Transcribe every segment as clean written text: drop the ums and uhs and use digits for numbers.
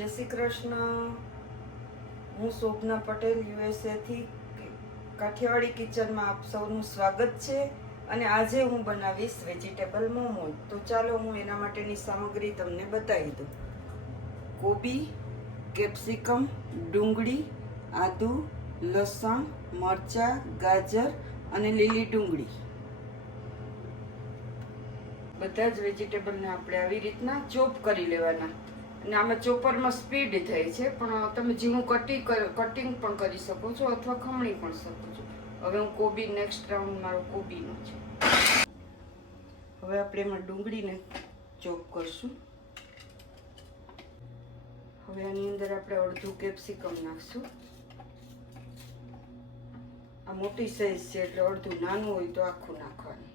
જય શ્રી કૃષ્ણ. હું શોભના પટેલ યુએસએથી કાઠિયાવાડી કિચનમાં આપ સૌનું સ્વાગત છે. અને આજે હું બનાવીશ વેજીટેબલ મોમોઝ. તો ચાલો હું એના માટેની સામગ્રી તમને બતાવી દઉં. કોબી, કેપ્સિકમ, ડુંગળી, આદુ, લસણ, મરચાં, ગાજર અને લીલી ડુંગળી. બધા જ વેજીટેબલને આપણે આવી રીતના ચોપ કરી લેવાના. અને આમાં ચોપરમાં સ્પીડ થાય છે, પણ તમે ઝીણું કટિંગ પણ કરી શકો છો અથવા ખમણી પણ શકો છો. હવે હું કોબી, નેક્સ્ટ રાઉન્ડ મારો કોબીનો છે. હવે આપણે એમાં ડુંગળીને ચોપ કરશું. હવે આની અંદર આપણે અડધું કેપ્સિકમ નાખશું. આ મોટી સાઈઝ છે એટલે અડધું, નાનું હોય તો આખું નાખવાનું.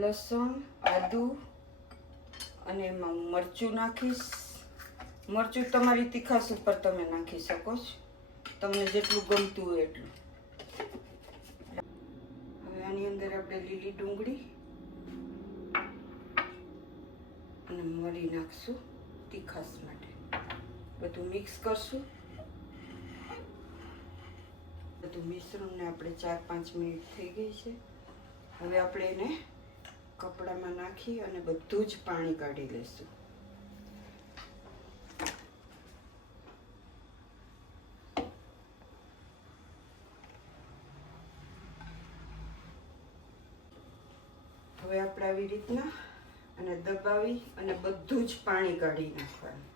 લસણ, આદુ અને એમાં હું મરચું નાખીશ. મરચું તમારી તીખાશ ઉપર તમે નાખી શકો છો, તમને જેટલું ગમતું હોય એટલું. હવે આની અંદર આપણે લીલી ડુંગળી અને મરી નાખશું તીખાશ માટે. બધું મિક્સ કરશું. બધું મિશ્રણને આપણે 4-5 મિનિટ થઈ ગઈ છે. હવે આપણે એને કપડામાં નાખી અને બધું જ પાણી કાઢી લઈશું. હવે આપણે આવી રીતના અને દબાવી અને બધું જ પાણી કાઢી નાખવાનું.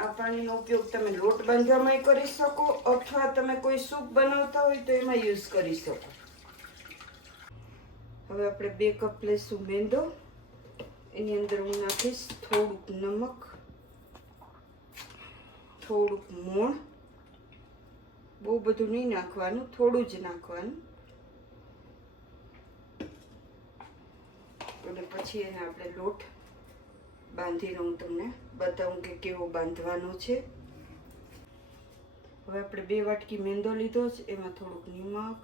આ પાણીનો ઉપયોગ તમે લોટ બાંધવામાં કરી શકો અથવા તમે કોઈ સૂપ બનાવતા હોય તો એમાં યુઝ કરી શકો. હવે આપણે 2 કપ લઈશું મેંદો. એની અંદર હું નાખીશ થોડુંક નમક, થોડુંક મોણ. બહુ બધું નહીં નાખવાનું, થોડું જ નાખવાનું. અને પછી એને આપણે લોટ બાંધીને હું તમને બતાવું કે કેવો બાંધવાનો છે. હવે આપણે 2 વાટકી મેંદો લીધો છે, એમાં થોડુંક નિમક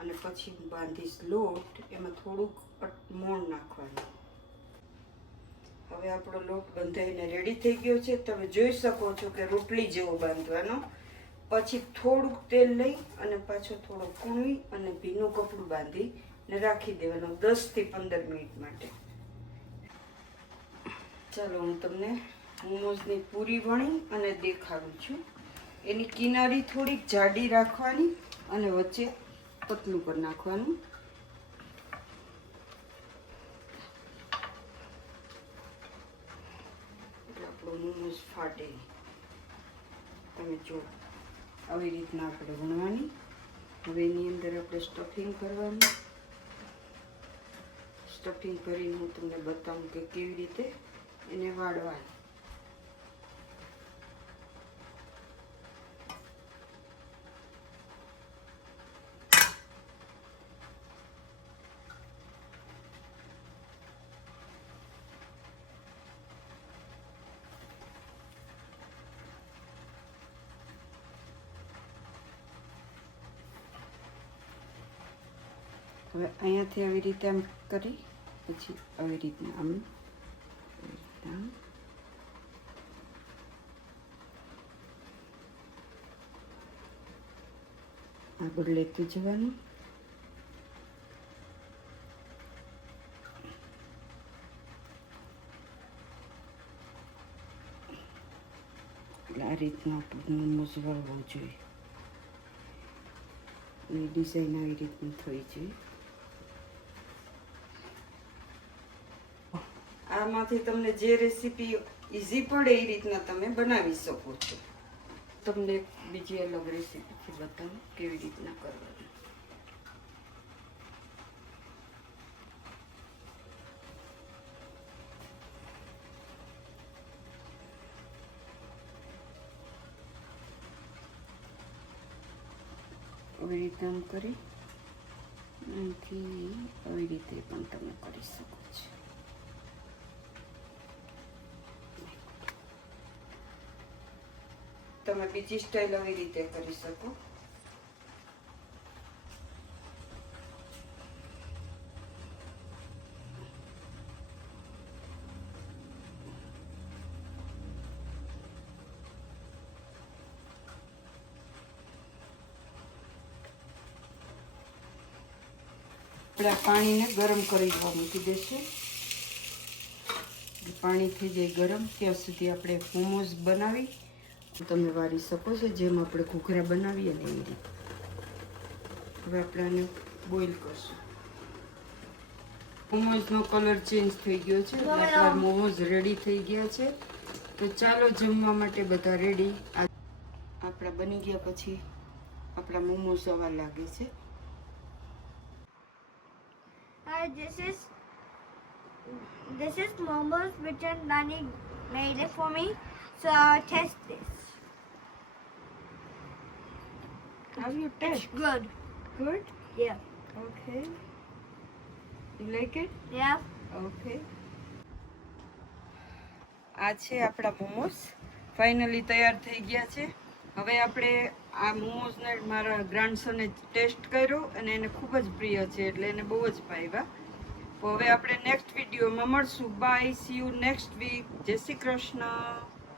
અને પછી હું બાંધીશ લોટ. એમાં થોડુંક મોણ નાખવાનું. હવે આપણો લોટ બંધાઈને રેડી થઈ ગયો છે. તમે જોઈ શકો છો કે રોટલી જેવો બાંધવાનો. પછી થોડુંક તેલ લઈ અને પાછો થોડો કૂણવી અને ભીનું કપડું બાંધીને રાખી દેવાનું 10 થી 15 મિનિટ માટે. ચાલો હું તમને મોમોઝની પૂરી વણી અને દેખાડું છું. એની કિનારી થોડીક જાડી રાખવાની અને વચ્ચે પતલું કરી નાખવાનું. એટલે આપણો મોમોઝ ફાટે. તમે જો આવી રીતના આપણે વણવાની. હવે એની અંદર આપણે સ્ટફિંગ કરવાનું. સ્ટફિંગ કરીને હું તમને બતાવું કે કેવી રીતે એને વાળવાનું. હવે અહીંયાથી આવી રીતે આમ કરી પછી આવી રીતના આમ આગળ લેતું જવાનું. એટલે આ રીતના મોમોઝ વળવું જોઈએ. એની ડિઝાઇન આવી રીતની થઈ જોઈએ. આમાંથી તમને જે રેસીપી ઈઝી પડે એ રીતના તમે બનાવી શકો છો. તમને બીજી અલગ રેસીપીથી બતાવું કેવી રીતના કરવાની. આવી રીતે આમ કરી અહીંથી આવી રીતે પણ તમે કરી શકો છો. તમે બીજી સ્ટાઈલ આવી રીતે કરી શકો. આપણે આ પાણીને ગરમ કરી દેવા મૂકી દઈશું. પાણી થઈ જાય ગરમ ત્યાં સુધી આપણે મોમોઝ બનાવી તમે વારી શકો છો, જેમ આપણે ઘૂઘરા બનાવીએ ને એવી રીતે. હવે આપણે આને બોઇલ કરશું. મોમોઝનો કલર ચેન્જ થઈ ગયો છે, આપણા મોમોઝ રેડી થઈ ગયા છે. તો ચાલો જમવા માટે બધા રેડી. આપણા બની ગયા પછી આપણા મોમોઝ આવવા લાગે છે. This is momos which Nani made it for me. So I'll test this. How you taste? It's good. Good? Yeah. Okay. You like it? Yeah. Okay. આ છે આપણા મોમોસ ફાઇનલી તૈયાર થઈ ગયા છે. હવે આપણે આ મોમોસને મારા ગ્રાન્ડસને ટેસ્ટ કર્યો અને એને ખૂબ જ પ્રિય છે, એટલે એને બહુ જ ભાવ્યા. તો હવે આપણે નેક્સ્ટ વિડીયોમાં મળશું. Bye, see you next week. જય શ્રી કૃષ્ણ.